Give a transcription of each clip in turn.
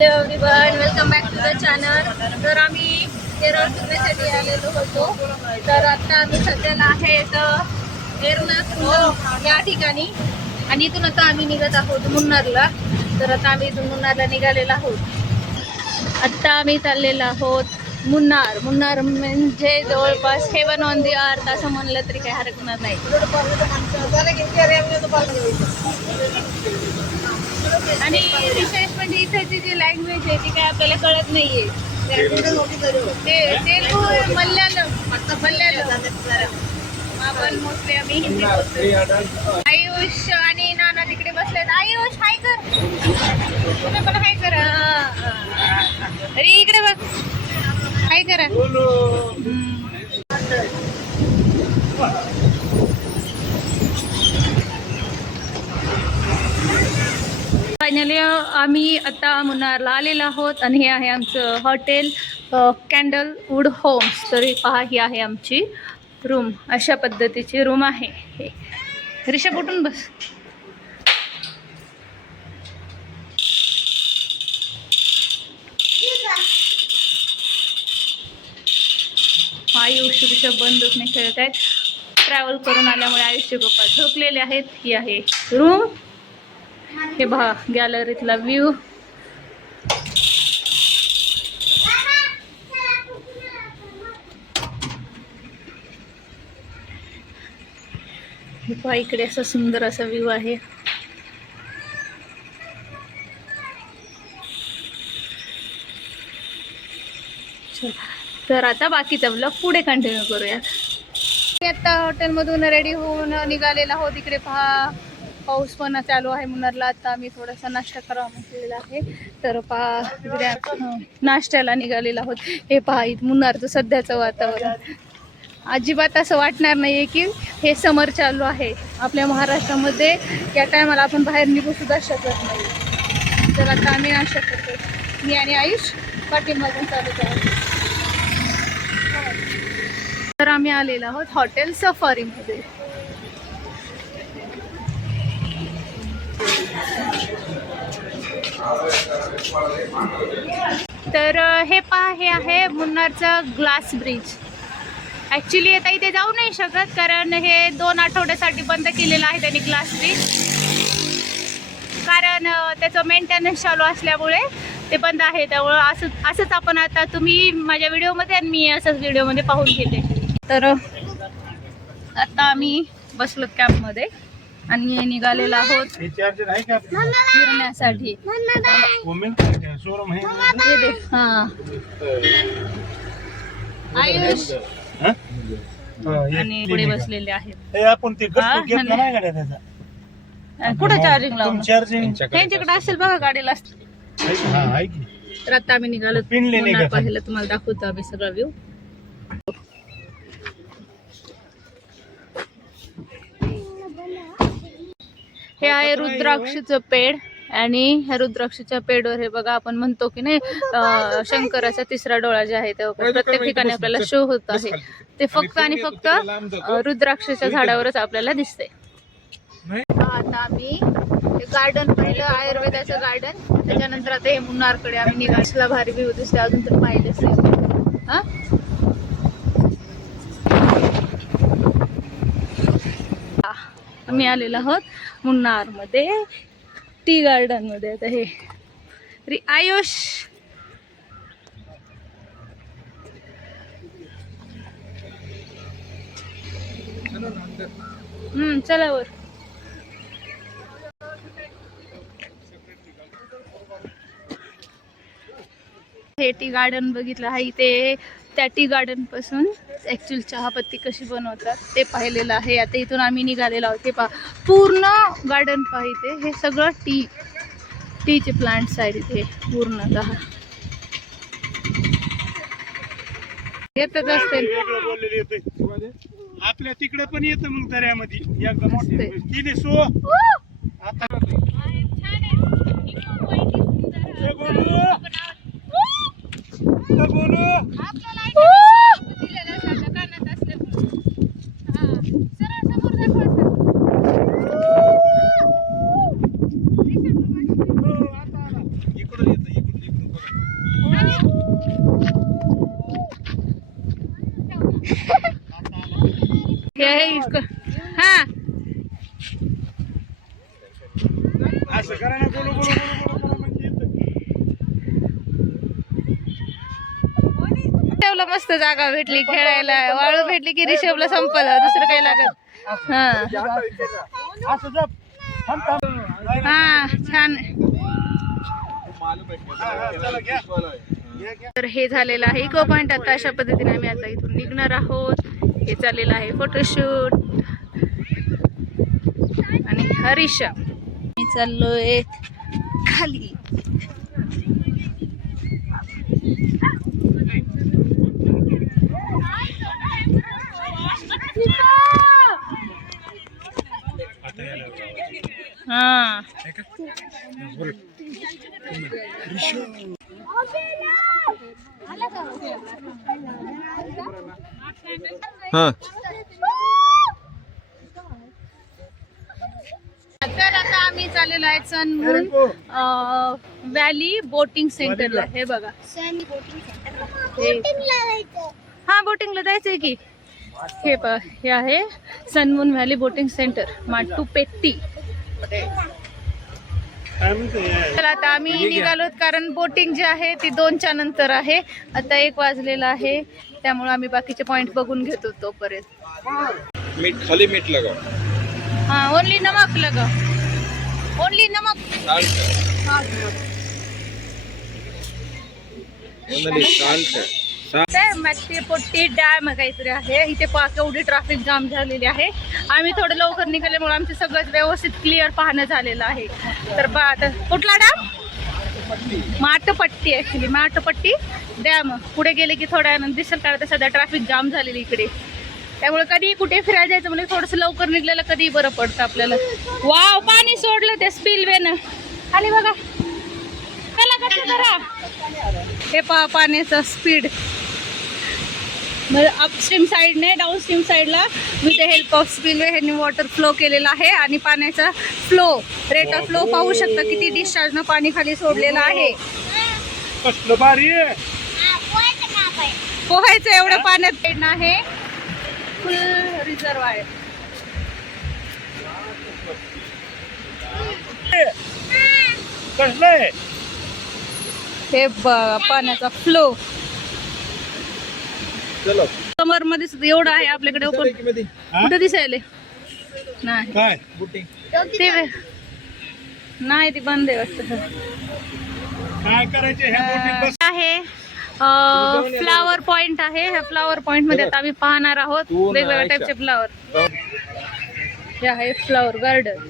Everyone, welcome back to the channel. तर आम्ही केरळ फिरण्यासाठी आलेलो होतो. तर आता आम्ही सध्याला आहे एर्नाकुलम या ठिकाणी आणि इथून आता आम्ही निघत आहोत मुन्नारला. तर आता आम्ही इथून मुन्नारला निघालेलो आहोत. आत्ता आम्ही चाललेलो आहोत मुन्नार. मुन्नार म्हणजे जवळपास हेवन ऑन दी अर्थ असं म्हणलं तरी काही हरकत नाही. आणि विशेष म्हणजे इथेची जी लँग्वेज आहे ती काय आपल्याला कळत नाहीये. तेलुगू, मल्याळम, आपण मोस्टली आम्ही हिंदी बोलतो. आयुष आणि नाना तिकडे बसलेत. आयुष हाय कर, तुम्ही पण हाय करा. अरे इकडे बघ, हाय करा. फायनली आम्ही आता मुन्नारला आलेलो आहोत आणि हे आहे आमचं हॉटेल कॅन्डलवूड होम्स. तर हे पहा, ही आहे आमची रूम. अशा पद्धतीची रूम आहे. हे रिषभ उठून बस. आयुष्य रिषभ बंदूकने खेळत आहेत. ट्रॅव्हल करून आल्यामुळे आयुष्य पप्पा झोपलेले आहेत. ही आहे रूम. हे पहा गॅलरीतला व्ह्यू. हे पहा इकडे असा सुंदर असा व्ह्यू आहे. तर आता बाकीचा ब्लॉग पुढे कंटिन्यू करूया. आता हॉटेलमधून रेडी होऊन निघालेला आहोत. इकडे पहा पाऊस पण चालू आहे मुन्नारला. आता आम्ही थोडासा नाश्ता करावा म्हटलेला आहे. तर पहा नाश्त्याला निघालेला आहोत. हे पहा इथं मुन्नारचं सध्याचं वातावरण अजिबात असं वाटणार नाहीये की हे समर चालू आहे. आपल्या महाराष्ट्रामध्ये या टायमाला आपण बाहेर निघू सुद्धा शकत नाही. तर आता आम्ही नाश्ता करतो. मी आणि आयुष पाठीमागून चालत आहे. तर आम्ही आलेलो आहोत हॉटेल सफारीमध्ये. तर हे पहा, हे आहे मुन्नारचं ग्लास ब्रिज. ॲक्च्युली आता इथे जाऊ नाही शकत कारण हे 2 आठवड्यासाठी बंद केलेलं आहे त्यांनी ग्लास ब्रिज. कारण त्याचं मेंटेनन्स चालू असल्यामुळे ते बंद आहे. त्यामुळं असंच आपण आता तुम्ही माझ्या व्हिडिओमध्ये आणि मी असंच व्हिडिओमध्ये पाहून घेते. तर आता आम्ही बसलो कॅबमध्ये आणि निघालेलो आहोत फिरण्यासाठी. आयुष आणि पुढे बसलेले आहेत. कुठं चार्जिंग लावून त्यांच्याकडे असेल बघा गाडीला. तर आता आम्ही निघालो पाहिलं. तुम्हाला दाखवतो आम्ही सगळा व्ह्यू. हे आहे रुद्राक्षचं पेड आणि ह्या रुद्राक्षच्या पेडवर हे बघा आपण म्हणतो की नाही शंकराचा 3रा डोळा जे आहे ते प्रत्येक ठिकाणी आपल्याला शो होत आहे. ते फक्त आणि फक्त रुद्राक्षच्या झाडावरच आपल्याला दिसते. आता आम्ही गार्डन पाहिलं, आयुर्वेदाचं गार्डन. त्याच्यानंतर आता हे मुन्नारकडे आम्ही निघायला. भारी व्ह्यू दिसते, अजून तर पाहिलेच नाही. हा आम्ही आलेलो आहोत मुन्नारमध्ये टी गार्डन मध्ये. आता हे आयुष चला वर. हे टी गार्डन बघितलं आहे. इथे त्या टी गार्डन पासून ऍक्च्युअल चहापत्ती कशी बनवतात ते पाहिलेलं आहे. आता इथून आम्ही निघालेलो आहोत. हे पहा पूर्ण गार्डन पाहिजे. हे सगळं टीचे प्लांट्स आहेत इथे पूर्णतः. येतच असते आपल्या तिकडे पण येतं मग दर्यामध्ये एकदम मोठे सो. हे आहे हा असं करा ना, बोलू बोलू बोलू बोलू म्हणजे येतं. रिषभला मस्त जागा भेटली खेळायला, वाळू भेटली की रिषभला संपलं, दुसरं काही लागत. हा असं जप. थांब, थांब. हा छान. चला घ्या. घ्या, घ्या. तर हे झालेलं आहे इको पॉइंट. आता अशा पद्धतीने आम्ही आता इथून निघणार आहोत. हे चाललेलं आहे फोटोशूट. आणि हरीश मी चाललोय खाली. हा हाँ तर आता आम्ही चाललेलो आहे सनमून व्हॅली बोटिंग सेंटरला. हे बघा हा बोटिंगला जायचंय की. हे आहे सनमून व्हॅली बोटिंग सेंटर माटुपेट्टी. काय म्हणते? तर आता आम्ही निघालोत कारण बोटिंग जे आहे ती 2च्या नंतर आहे. आता 1 वाजलेला आहे, त्यामुळे आम्ही बाकीचे पॉइंट बघून घेतो तोपर्यंत. मीठ खाली मीठ लगाओ. हाँ ओनली नमक लगा, ओनली नमक. हाँ. Only salt. माटुपेट्टी डॅम काहीतरी आहे. इथे पाक एवढी ट्रॅफिक जाम झालेली आहे. आम्ही थोडं लवकर निघाल्यामुळे आमचं सगळं व्यवस्थित क्लिअर पाहणं झालेलं आहे. तर आता कुठला dam? Mattupetty. Actually Mattupetty dam. पुढे गेले की थोड्या वेळानं दिसेल, कारण सध्या ट्रॅफिक जाम झालेली इकडे. त्यामुळे कधी कुठे फिरायला जायचं म्हणजे थोडंसं लवकर निघलेलं कधी बरं पडतं आपल्याला. वाव पाणी सोडलं ते स्पिलवेनं खाली बघा. चला कसं करा हे पाण्याचा स्पीड. अपस्ट्रीम साईडने डाऊनस्ट्रीम साईडला with the help of spillway ह्यांनी वॉटर फ्लो केलेला आहे. आणि पाण्याचा फ्लो रेट ऑफ फ्लो पाहू शकता किती डिस्चार्जनं पाणी खाली सोडलेलं आहे. कसलं भारी आहे. पोहायचं एवढं पाण्यात आहे. फुल रिझर्व आहे. कसलं आहे? हे पाण्याचा फ्लो चलो समर मध्ये एवढं आहे आपल्याकडे. कुठे दिसायले नाही काय ते नाही, ती बंद आहे वाटतं. काय करायचे ह्या बोटीत बस. आहे फ्लावर पॉइंट आहे. ह्या फ्लावर पॉइंट मध्ये आता आम्ही पाहणार आहोत वेगवेगळ्या टाईपचे फ्लावर. हे आहे फ्लावर गार्डन.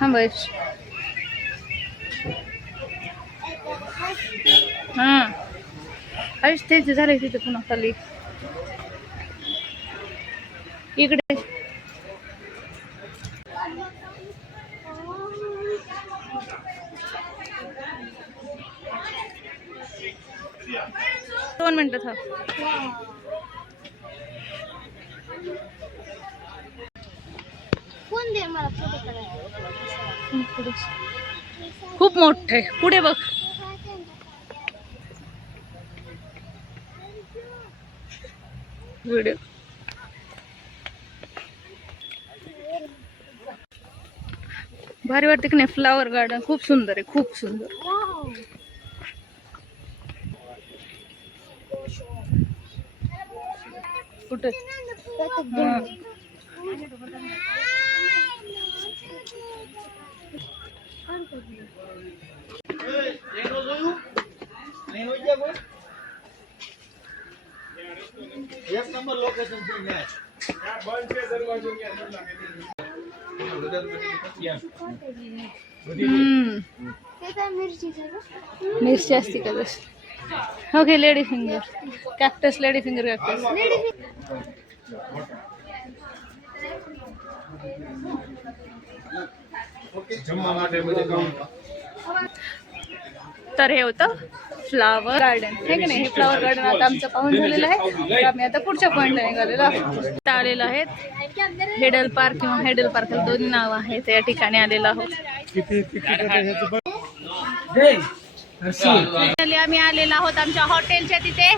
हा बस हा अरे तेच झालंय तिथे पुन्हा खाली इकडे. दोन मिनिटं थांब. खूप मोठं आहे. पुढे बघ. व्हिडिओ भारी वाटते की नाही. फ्लावर गार्डन खूप सुंदर आहे, खूप सुंदर. कुठे एक नंबर लोकेशन आहे. मिरची असते का तस. Okay lady finger cactus. Lady finger cactus. तर हे होतं फ्लावर गार्डन हे की नाही. हे फ्लावर गार्डन आता आमचं पाहून झालेलं आहे. तर आम्ही आता पुढच्या पॉईंटला निघालेलो आहोत. आलेलो आहेत हेडल पार्क किंवा हेडल पार्क दोन नाव आहेत. या ठिकाणी आलेलो आहोत. आम्ही आलेलो आहोत आमच्या हॉटेलच्या तिथे.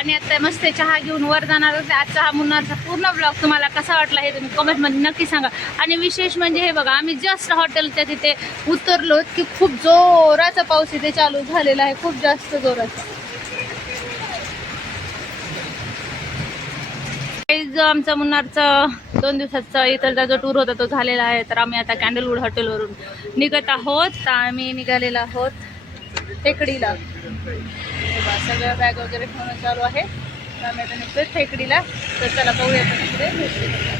आणि आता मस्त चहा घेऊन वर जाणार होते. आजचा हा मुन्नारचा पूर्ण ब्लॉग तुम्हाला कसा वाटला हे तुम्ही कमेंटमध्ये नक्की सांगा. आणि विशेष म्हणजे हे बघा, आम्ही जस्ट हॉटेलच्या तिथे उतरलो की खूप जोराचा पाऊस इथे चालू झालेला आहे, खूप जास्त जोराचा. जो आमचा मुन्नारचा 2 दिवसाचा इथलचा जो टूर होता तो झालेला आहे. तर आम्ही आता कॅन्डलवूड हॉटेलवरून निघत आहोत. तर आम्ही निघालेलो आहोत टेकडीला. सगळं बॅग वगैरे ठेवणं चालू आहे. आम्ही आता निघतोय टेकडीला. तर चला बघूया.